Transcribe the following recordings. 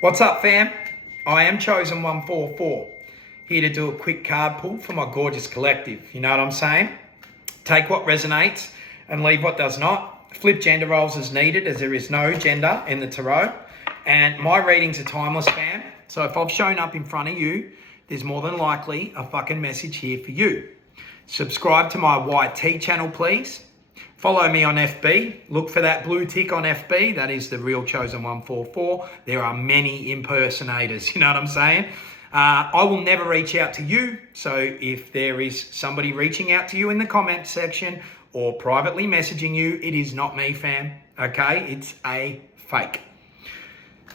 What's up, fam? I am Chosen 144, here to do a quick card pull for my gorgeous collective. You know what I'm saying? Take what resonates and leave what does not. Flip gender roles as needed, as there is no gender in the tarot. And my readings are timeless, fam. So if I've shown up in front of you, there's more than likely a fucking message here for you. Subscribe to my YT channel, please. Follow me on FB. Look for that blue tick on FB. That is the real Chosen 144. There are many impersonators, you know what I'm saying? I will never reach out to you. So if there is somebody reaching out to you in the comment section or privately messaging you, it is not me, fam. Okay? It's a fake.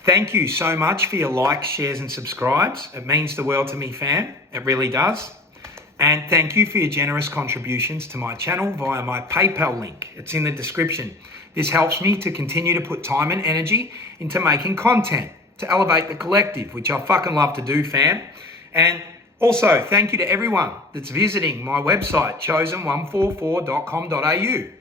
Thank you so much for your likes, shares, and subscribes. It means the world to me, fam. It really does. And thank you for your generous contributions to my channel via my PayPal link. It's in the description. This helps me to continue to put time and energy into making content to elevate the collective, which I fucking love to do, fam. And also, thank you to everyone that's visiting my website, chosen144.com.au. You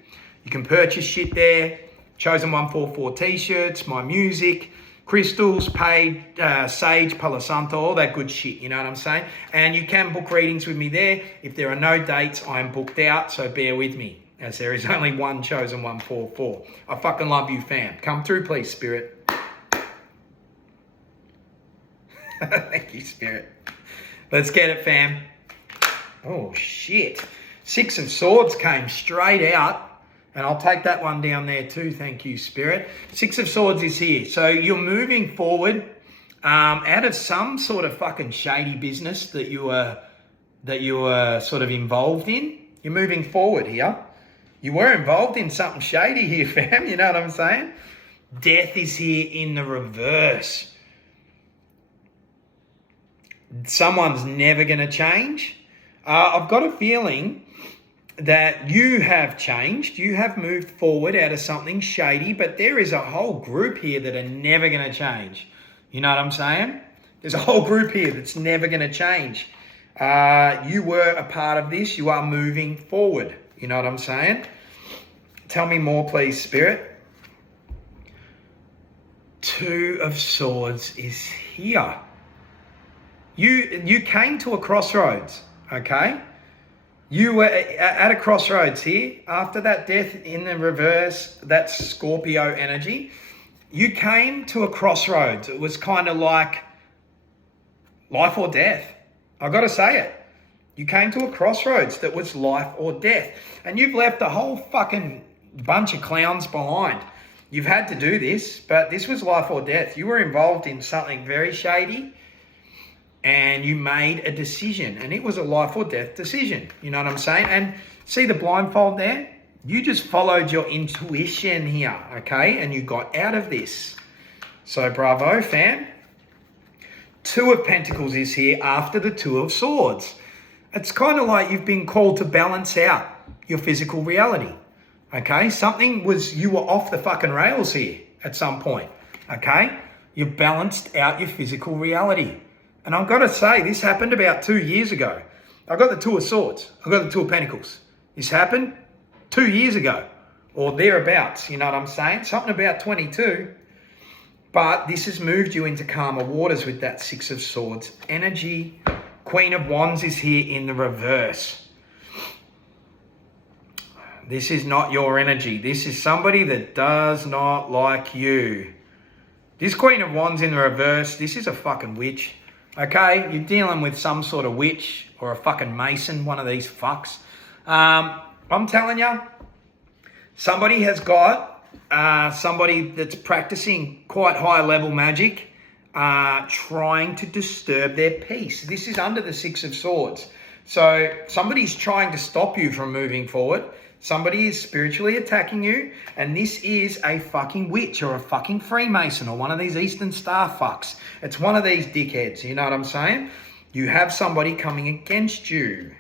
can purchase shit there, Chosen144 t-shirts, my music, crystals, paid, sage, palo santo, all that good shit, you know what I'm saying? And you can book readings with me there. If there are no dates, I am booked out, so bear with me, as there is only one Chosen 144. I fucking love you, fam. Come through, please, Spirit. Thank you, Spirit. Let's get it, fam. Oh, shit. Six of Swords came straight out. And I'll take that one down there too. Thank you, Spirit. Six of Swords is here. So you're moving forward out of some sort of fucking shady business that you were sort of involved in. You're moving forward here. You were involved in something shady here, fam. You know what I'm saying? Death is here in the reverse. Someone's never going to change. I've got a feeling that you have changed, you have moved forward out of something shady, but there is a whole group here that are never going to change. You know what I'm saying? There's a whole group here that's never going to change. You were a part of this. You are moving forward. You know what I'm saying? Tell me more, please, Spirit. Two of Swords is here. You came to a crossroads, okay? You were at a crossroads here. After that death in the reverse, that Scorpio energy, you came to a crossroads. It was kind of like life or death. I've got to say it. You came to a crossroads that was life or death. And you've left a whole fucking bunch of clowns behind. You've had to do this, but this was life or death. You were involved in something very shady. And you made a decision, and it was a life or death decision. You know what I'm saying? And see the blindfold there? You just followed your intuition here, okay? And you got out of this. So bravo, fam. Two of Pentacles is here after the Two of Swords. It's kind of like you've been called to balance out your physical reality, okay? You were off the fucking rails here at some point, okay? You balanced out your physical reality. And I've got to say, this happened about 2 years ago. I got the Two of Swords. I got the Two of Pentacles. This happened 2 years ago or thereabouts. You know what I'm saying? Something about 22. But this has moved you into calmer waters with that Six of Swords energy. Queen of Wands is here in the reverse. This is not your energy. This is somebody that does not like you. This Queen of Wands in the reverse, this is a fucking witch. Okay, you're dealing with some sort of witch or a fucking mason, one of these fucks. I'm telling you, somebody has got somebody that's practicing quite high level magic, trying to disturb their peace. This is under the Six of Swords. So somebody's trying to stop you from moving forward. Somebody is spiritually attacking you, and this is a fucking witch or a fucking Freemason or one of these Eastern Star fucks. It's one of these dickheads, you know what I'm saying? You have somebody coming against you.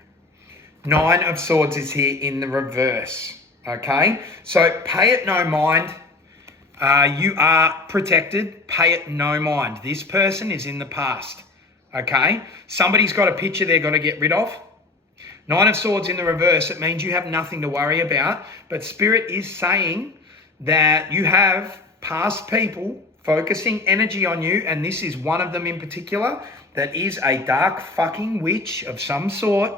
Nine of Swords is here in the reverse, okay? So pay it no mind. You are protected. Pay it no mind. This person is in the past, okay? Somebody's got a picture they're going to get rid of. Nine of Swords in the reverse, it means you have nothing to worry about. But Spirit is saying that you have past people focusing energy on you, and this is one of them in particular, that is a dark fucking witch of some sort,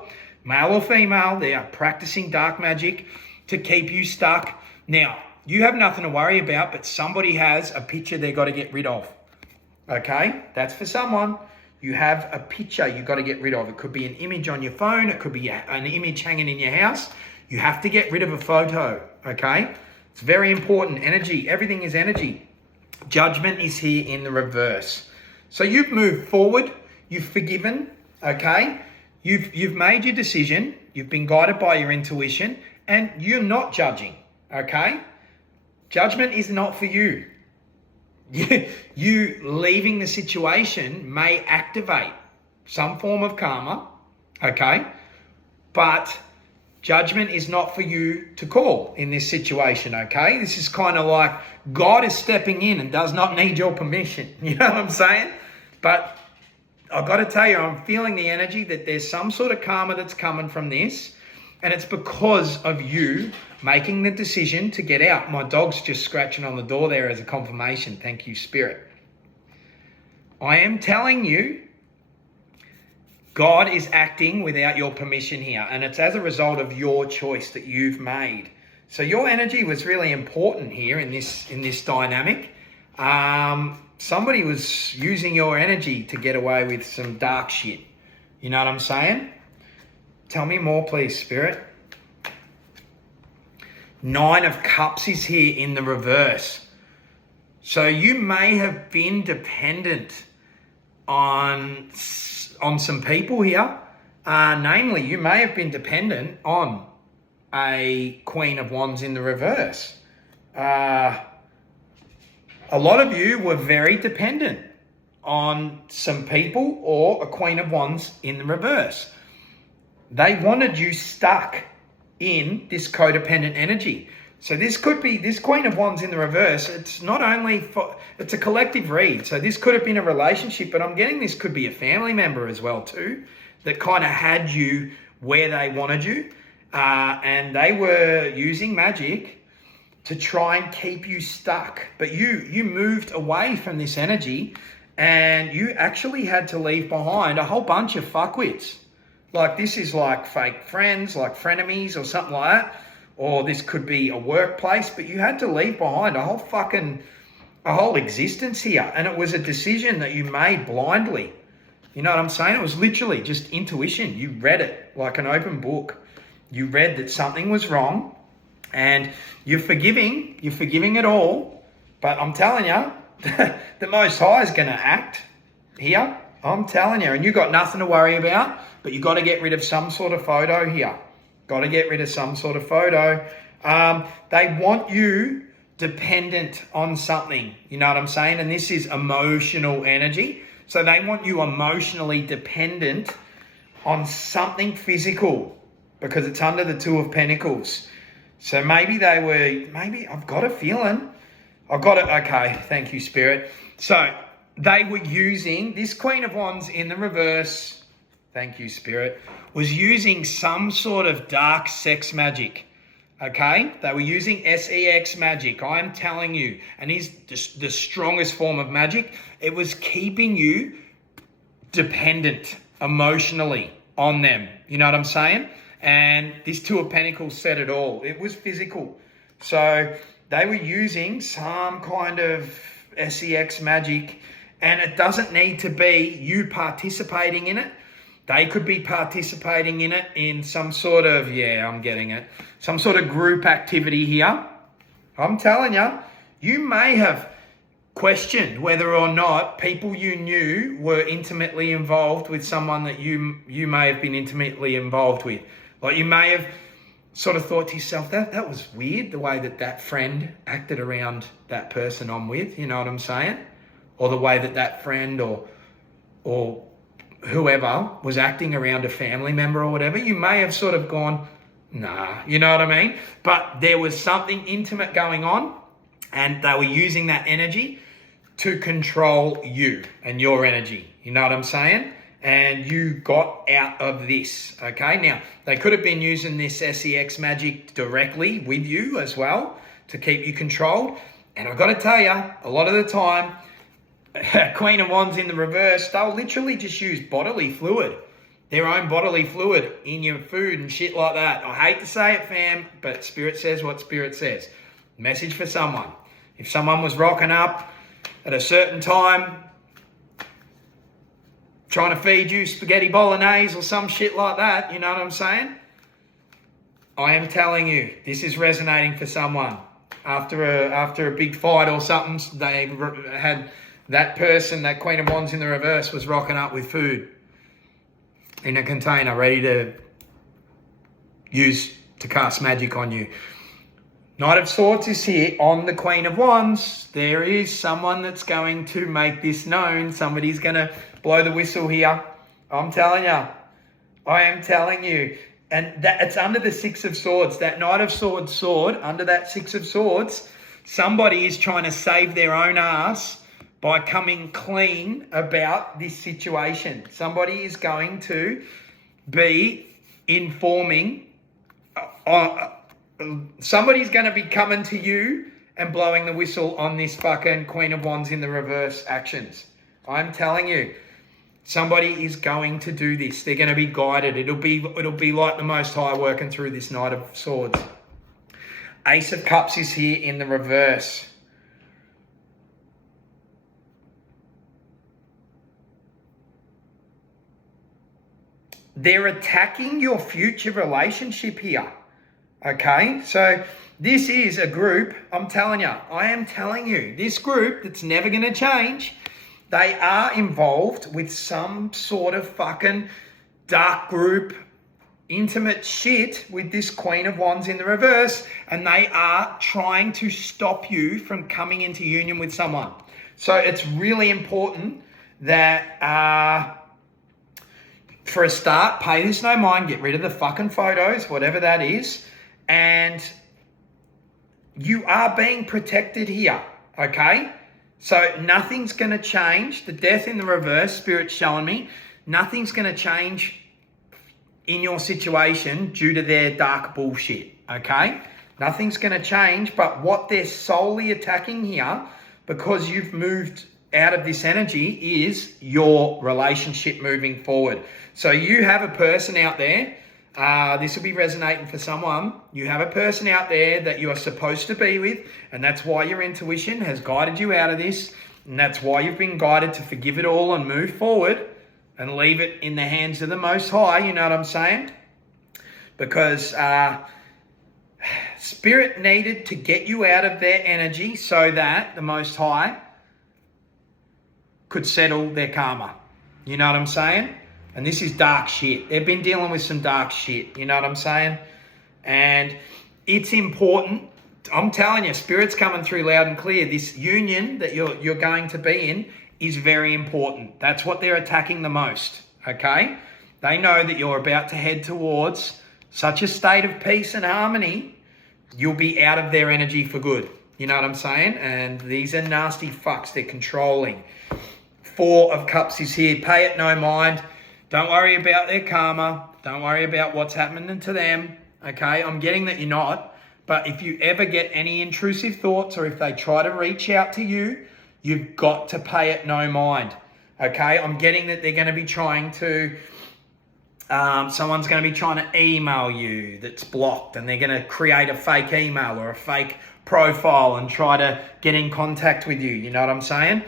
male or female. They are practicing dark magic to keep you stuck. Now, you have nothing to worry about, but somebody has a picture they've got to get rid of. Okay? That's for someone. You have a picture you've got to get rid of. It could be an image on your phone. It could be an image hanging in your house. You have to get rid of a photo. Okay? It's very important. Energy. Everything is energy. Judgment is here in the reverse. So you've moved forward. You've forgiven. Okay? You've made your decision. You've been guided by your intuition. And you're not judging. Okay? Judgment is not for you. You leaving the situation may activate some form of karma, okay? But judgment is not for you to call in this situation, okay? This is kind of like God is stepping in and does not need your permission. You know what I'm saying? But I've got to tell you, I'm feeling the energy that there's some sort of karma that's coming from this. And it's because of you making the decision to get out. My dog's just scratching on the door there as a confirmation. Thank you, Spirit. I am telling you, God is acting without your permission here. And it's as a result of your choice that you've made. So your energy was really important here in this dynamic. Somebody was using your energy to get away with some dark shit. You know what I'm saying? Tell me more, please, Spirit. 9 of Cups is here in the reverse. So you may have been dependent on some people here. Namely, you may have been dependent on a Queen of Wands in the reverse. A lot of you were very dependent on some people or a Queen of Wands in the reverse. They wanted you stuck in this codependent energy. So this could be, this Queen of Wands in the reverse, it's not only for, it's a collective read. So this could have been a relationship, but I'm getting this could be a family member as well too, that kind of had you where they wanted you. And they were using magic to try and keep you stuck. But you moved away from this energy and you actually had to leave behind a whole bunch of fuckwits. Like this is like fake friends, like frenemies or something like that. Or this could be a workplace, but you had to leave behind a whole existence here. And it was a decision that you made blindly. You know what I'm saying? It was literally just intuition. You read it like an open book. You read that something was wrong and you're forgiving it all. But I'm telling you, the Most High is going to act here. I'm telling you, and you got nothing to worry about, but you got to get rid of some sort of photo here. Got to get rid of some sort of photo. They want you dependent on something. You know what I'm saying? And this is emotional energy. So they want you emotionally dependent on something physical because it's under the 2 of Pentacles. So maybe I've got a feeling. Okay, thank you, Spirit. So they were using, this Queen of Wands in the reverse, thank you, Spirit, was using some sort of dark sex magic, okay? They were using sex magic, I'm telling you, and is the strongest form of magic. It was keeping you dependent emotionally on them, you know what I'm saying? And this 2 of Pentacles said it all. It was physical. So they were using some kind of sex magic. And it doesn't need to be you participating in it. They could be participating in it in some sort of, I'm getting it, some sort of group activity here. I'm telling you, you may have questioned whether or not people you knew were intimately involved with someone that you may have been intimately involved with. Like you may have sort of thought to yourself, that was weird, the way that friend acted around that person I'm with, you know what I'm saying? Or the way that friend or whoever was acting around a family member or whatever, you may have sort of gone, nah, you know what I mean? But there was something intimate going on and they were using that energy to control you and your energy. You know what I'm saying? And you got out of this, okay? Now, they could have been using this sex magic directly with you as well to keep you controlled. And I've got to tell you, a lot of the time, Queen of Wands in the reverse, they'll literally just use bodily fluid, their own bodily fluid in your food and shit like that. I hate to say it, fam, but Spirit says what Spirit says. Message for someone. If someone was rocking up at a certain time, trying to feed you spaghetti bolognese or some shit like that, you know what I'm saying? I am telling you, this is resonating for someone. After a big fight or something, they had that person, that Queen of Wands in the reverse, was rocking up with food in a container, ready to use to cast magic on you. Knight of Swords is here on the Queen of Wands. There is someone that's going to make this known. Somebody's going to blow the whistle here. I'm telling you. I am telling you. And that it's under the Six of Swords. That Knight of Swords sword, under that Six of Swords, somebody is trying to save their own ass by coming clean about this situation. Somebody is going to be informing... somebody's going to be coming to you and blowing the whistle on this fucking Queen of Wands in the reverse actions. I'm telling you. Somebody is going to do this. They're going to be guided. It'll be like the Most High working through this Knight of Swords. Ace of Cups is here in the reverse. They're attacking your future relationship here. Okay? So this is a group, I'm telling you, I am telling you, this group that's never going to change. They are involved with some sort of fucking dark group, intimate shit with this Queen of Wands in the reverse, and they are trying to stop you from coming into union with someone. So it's really important that, for a start, pay this no mind, get rid of the fucking photos, whatever that is, and you are being protected here, okay? So nothing's going to change. The Death in the reverse, Spirit's showing me, nothing's going to change in your situation due to their dark bullshit, okay? Nothing's going to change, but what they're solely attacking here, because you've moved out of this energy, is your relationship moving forward. So you have a person out there, this will be resonating for someone. You have a person out there that you are supposed to be with, and that's why your intuition has guided you out of this, and that's why you've been guided to forgive it all and move forward and leave it in the hands of the Most High, you know what I'm saying? Because Spirit needed to get you out of their energy so that the Most High could settle their karma. You know what I'm saying? And this is dark shit. They've been dealing with some dark shit. You know what I'm saying? And it's important. I'm telling you, Spirit's coming through loud and clear. This union that you're going to be in is very important. That's what they're attacking the most. Okay? They know that you're about to head towards such a state of peace and harmony, you'll be out of their energy for good. You know what I'm saying? And these are nasty fucks. They're controlling. Four of Cups is here. Pay it no mind. Don't worry about their karma. Don't worry about what's happening to them. Okay? I'm getting that you're not. But if you ever get any intrusive thoughts or if they try to reach out to you, you've got to pay it no mind. Okay? I'm getting that they're going to be trying to... someone's going to be trying to email you that's blocked, and they're going to create a fake email or a fake profile and try to get in contact with you. You know what I'm saying?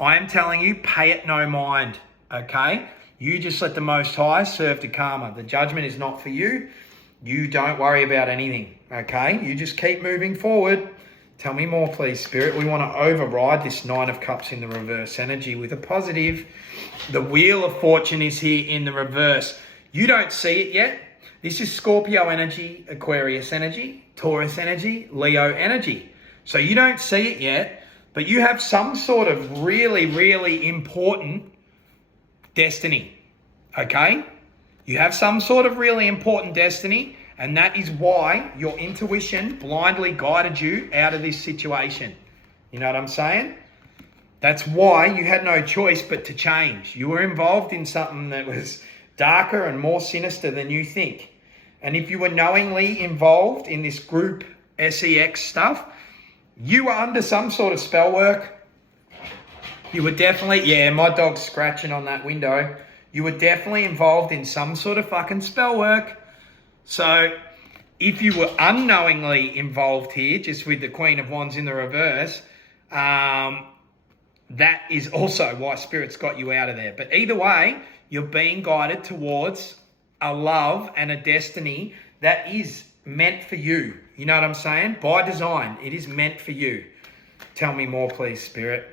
I am telling you, pay it no mind. Okay? You just let the Most High serve the karma. The judgment is not for you. You don't worry about anything. Okay? You just keep moving forward. Tell me more, please, Spirit. We want to override this Nine of Cups in the reverse energy with a positive. The Wheel of Fortune is here in the reverse. You don't see it yet. This is Scorpio energy, Aquarius energy, Taurus energy, Leo energy. So you don't see it yet, but you have some sort of really, really important destiny, okay? You have some sort of really important destiny, and that is why your intuition blindly guided you out of this situation. You know what I'm saying? That's why you had no choice but to change. You were involved in something that was darker and more sinister than you think. And if you were knowingly involved in this group SEX stuff, You were under some sort of spell work. You were definitely, yeah, my dog's scratching on that window. You were definitely involved in some sort of fucking spell work. So if you were unknowingly involved here, just with the Queen of Wands in the reverse, that is also why Spirit's got you out of there. But either way, you're being guided towards a love and a destiny that is meant for you. You know what I'm saying? By design, it is meant for you. Tell me more, please, Spirit.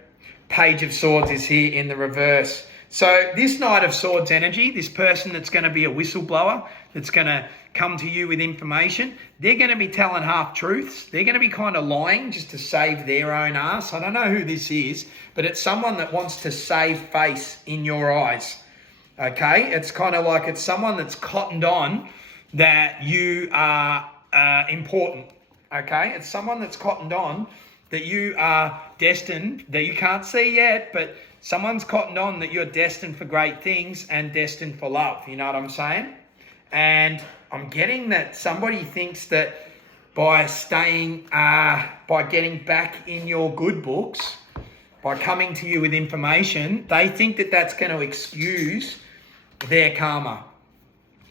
Page of Swords is here in the reverse. So this Knight of Swords energy, this person that's going to be a whistleblower, that's going to come to you with information, they're going to be telling half-truths. They're going to be kind of lying just to save their own ass. I don't know who this is, but it's someone that wants to save face in your eyes. Okay? It's kind of like it's someone that's cottoned on that you are important. Okay? It's someone that's cottoned on that you are destined, that you can't see yet, but someone's cottoned on that you're destined for great things and destined for love. You know what I'm saying? And I'm getting that somebody thinks that by staying, by getting back in your good books, by coming to you with information, they think that that's going to excuse their karma,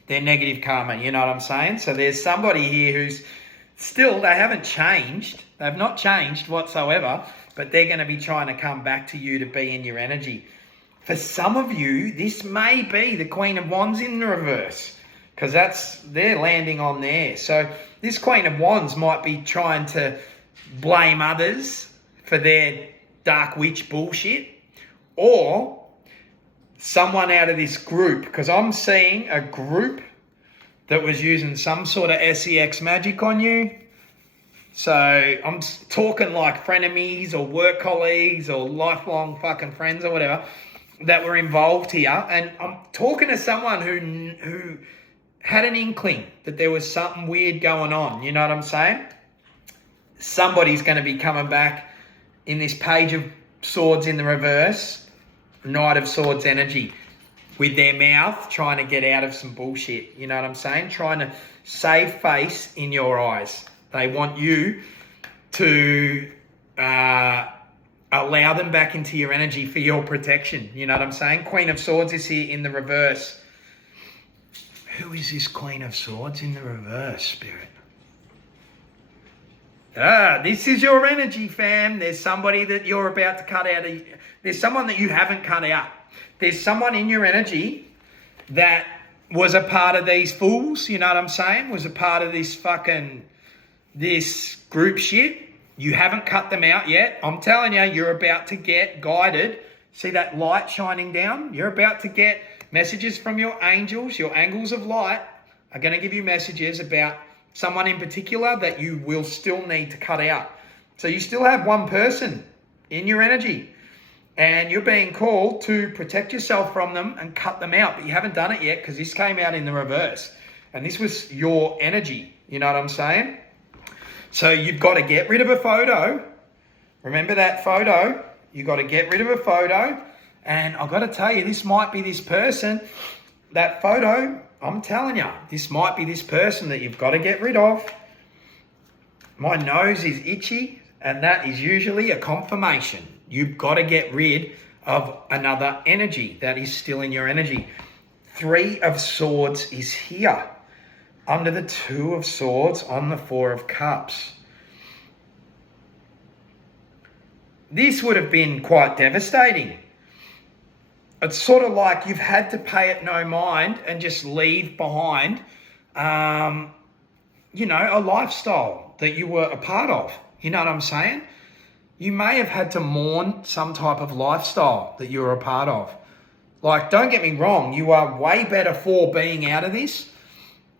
their negative karma. You know what I'm saying? So there's somebody here who's still, they haven't changed. They've not changed whatsoever, but they're going to be trying to come back to you to be in your energy. For some of you, this may be the Queen of Wands in the reverse, because they're landing on there. So this Queen of Wands might be trying to blame others for their dark witch bullshit, or someone out of this group, because I'm seeing a group that was using some sort of SEX magic on you. So I'm talking like frenemies or work colleagues or lifelong fucking friends or whatever that were involved here. And I'm talking to someone who had an inkling that there was something weird going on. You know what I'm saying? Somebody's going to be coming back in this Page of Swords in the reverse, Knight of Swords energy, with their mouth trying to get out of some bullshit. You know what I'm saying? Trying to save face in your eyes. They want you to allow them back into your energy for your protection. You know what I'm saying? Queen of Swords is here in the reverse. Who is this Queen of Swords in the reverse, Spirit? This is your energy, fam. There's somebody that you're about to cut out of. There's someone that you haven't cut out. There's someone in your energy that was a part of these fools. You know what I'm saying? Was a part of this group shit. You haven't cut them out yet. I'm telling you, you're about to get guided. See that light shining down? You're about to get messages from your angels. Your angels of light are going to give you messages about someone in particular that you will still need to cut out. So you still have one person in your energy, and you're being called to protect yourself from them and cut them out. But you haven't done it yet because this came out in the reverse. And this was your energy. You know what I'm saying? So you've got to get rid of a photo. Remember that photo? You've got to get rid of a photo. And I've got to tell you, this might be this person. That photo, I'm telling you, this might be this person that you've got to get rid of. My nose is itchy, and that is usually a confirmation. You've got to get rid of another energy that is still in your energy. 3 of Swords is here, under the 2 of Swords on the 4 of Cups. This would have been quite devastating. It's sort of like you've had to pay it no mind and just leave behind, a lifestyle that you were a part of. You know what I'm saying? You may have had to mourn some type of lifestyle that you were a part of. Like, don't get me wrong, you are way better for being out of this,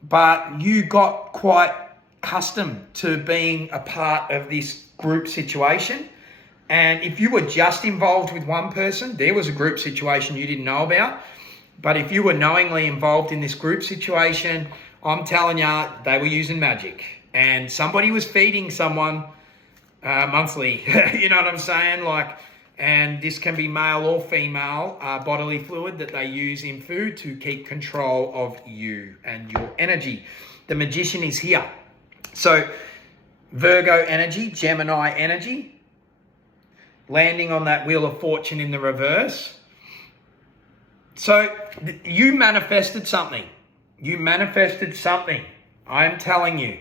but you got quite accustomed to being a part of this group situation. And if you were just involved with one person, there was a group situation you didn't know about. But if you were knowingly involved in this group situation, I'm telling you, they were using magic. And somebody was feeding someone monthly. You know what I'm saying? And this can be male or female bodily fluid that they use in food to keep control of you and your energy. The Magician is here. So Virgo energy, Gemini energy, landing on that Wheel of Fortune in the reverse. So you manifested something. You manifested something. I am telling you.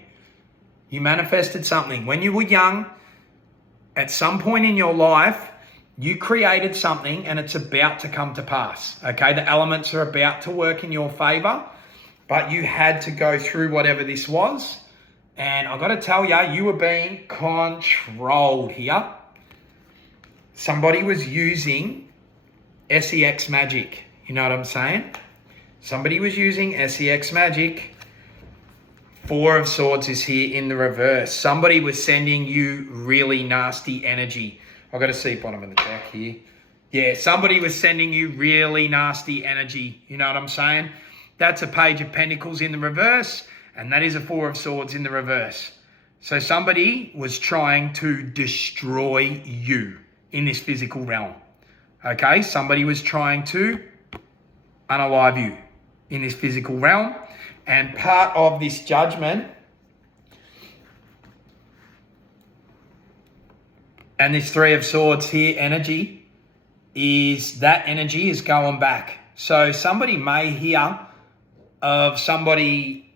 You manifested something. When you were young, at some point in your life, you created something and it's about to come to pass. Okay, the elements are about to work in your favor, but you had to go through whatever this was. And I've got to tell you, you were being controlled here. Somebody was using sex magic. You know what I'm saying? Somebody was using sex magic. Four of Swords is here in the reverse. Somebody was sending you really nasty energy. I've got to see bottom of the deck here. Yeah, somebody was sending you really nasty energy. You know what I'm saying? That's a Page of Pentacles in the reverse, and that is a Four of Swords in the reverse. So somebody was trying to destroy you in this physical realm. Okay, somebody was trying to unalive you in this physical realm. And part of this judgment and this Three of Swords here energy is that energy is going back. So somebody may hear of somebody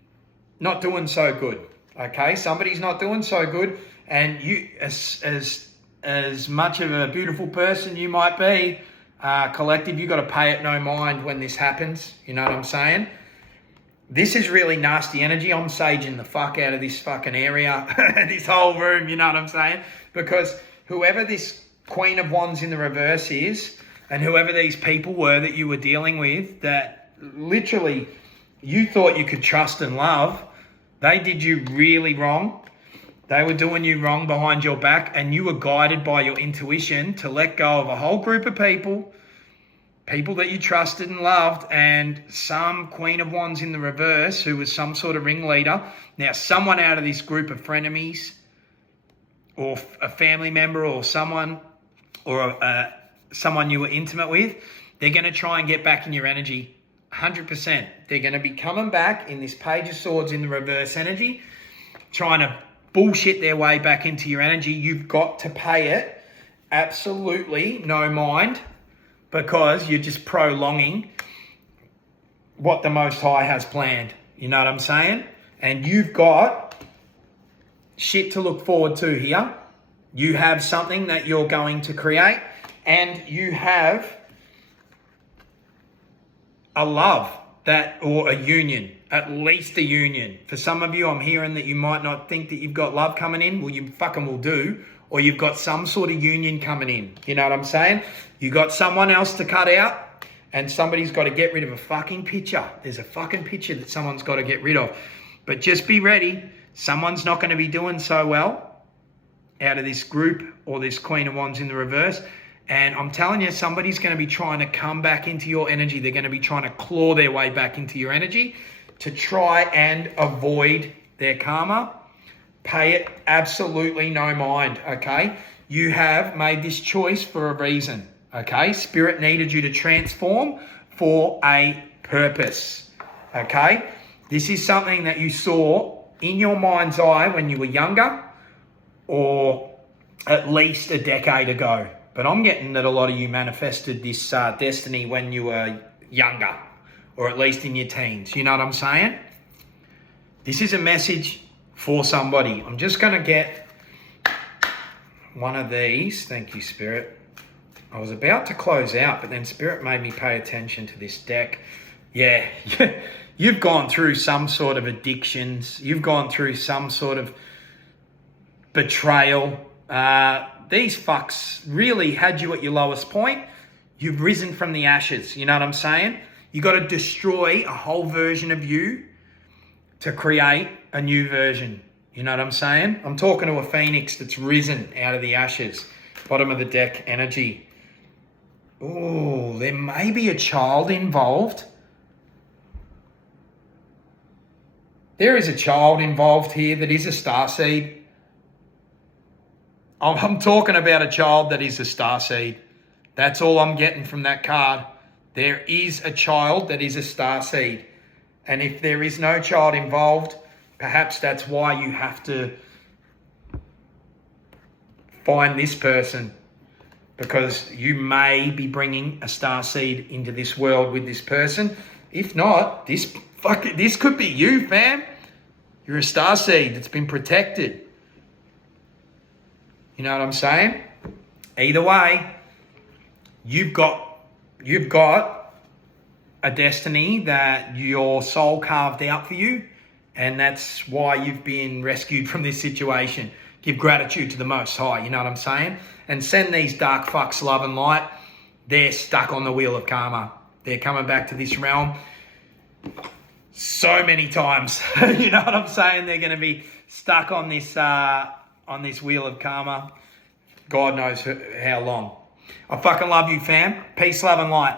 not doing so good. Okay, somebody's not doing so good, and you, as much of a beautiful person you might be, collective, you got to pay it no mind when this happens. You know what I'm saying? This is really nasty energy. I'm saging the fuck out of this fucking area, this whole room, you know what I'm saying? Because whoever this Queen of Wands in the reverse is, and whoever these people were that you were dealing with, that literally you thought you could trust and love, they did you really wrong. They were doing you wrong behind your back, and you were guided by your intuition to let go of a whole group of people that you trusted and loved, and some Queen of Wands in the reverse who was some sort of ringleader. Now, someone out of this group of frenemies, or a family member, or someone, or someone you were intimate with, they're going to try and get back in your energy, 100%. They're going to be coming back in this Page of Swords in the reverse energy, trying to bullshit their way back into your energy. You've got to pay it absolutely no mind, because you're just prolonging what the Most High has planned. You know what I'm saying? And you've got shit to look forward to here. You have something that you're going to create, and you have a love or a union, at least a union. For some of you, I'm hearing that you might not think that you've got love coming in. Well, you fucking will do. Or you've got some sort of union coming in. You know what I'm saying? You got someone else to cut out, and somebody's got to get rid of a fucking picture. There's a fucking picture that someone's got to get rid of. But just be ready. Someone's not going to be doing so well out of this group, or this Queen of Wands in the reverse. And I'm telling you, somebody's going to be trying to come back into your energy. They're going to be trying to claw their way back into your energy to try and avoid their karma. Pay it absolutely no mind, okay? You have made this choice for a reason, okay? Spirit needed you to transform for a purpose, okay? This is something that you saw in your mind's eye when you were younger, or at least a decade ago. But I'm getting that a lot of you manifested this destiny when you were younger, or at least in your teens. You know what I'm saying? This is a message for somebody. I'm just going to get one of these. Thank you, Spirit. I was about to close out, but then Spirit made me pay attention to this deck. Yeah, you've gone through some sort of addictions. You've gone through some sort of betrayal. These fucks really had you at your lowest point. You've risen from the ashes. You know what I'm saying? You got to destroy a whole version of you to create a new version. You know what I'm saying? I'm talking to a phoenix that's risen out of the ashes. Bottom of the deck energy. Oh, there may be a child involved. There is a child involved here that is a starseed. I'm talking about a child that is a starseed. That's all I'm getting from that card. There is a child that is a starseed. And if there is no child involved, perhaps that's why you have to find this person, because you may be bringing a star seed into this world with this person. If not, this could be you, fam. You're a star seed that's been protected. You know what I'm saying? Either way, you've got a destiny that your soul carved out for you, and that's why you've been rescued from this situation. Give gratitude to the Most High, you know what I'm saying? And send these dark fucks love and light. They're stuck on the wheel of karma. They're coming back to this realm so many times. You know what I'm saying? They're going to be stuck on this wheel of karma. God knows how long. I fucking love you, fam. Peace, love, and light.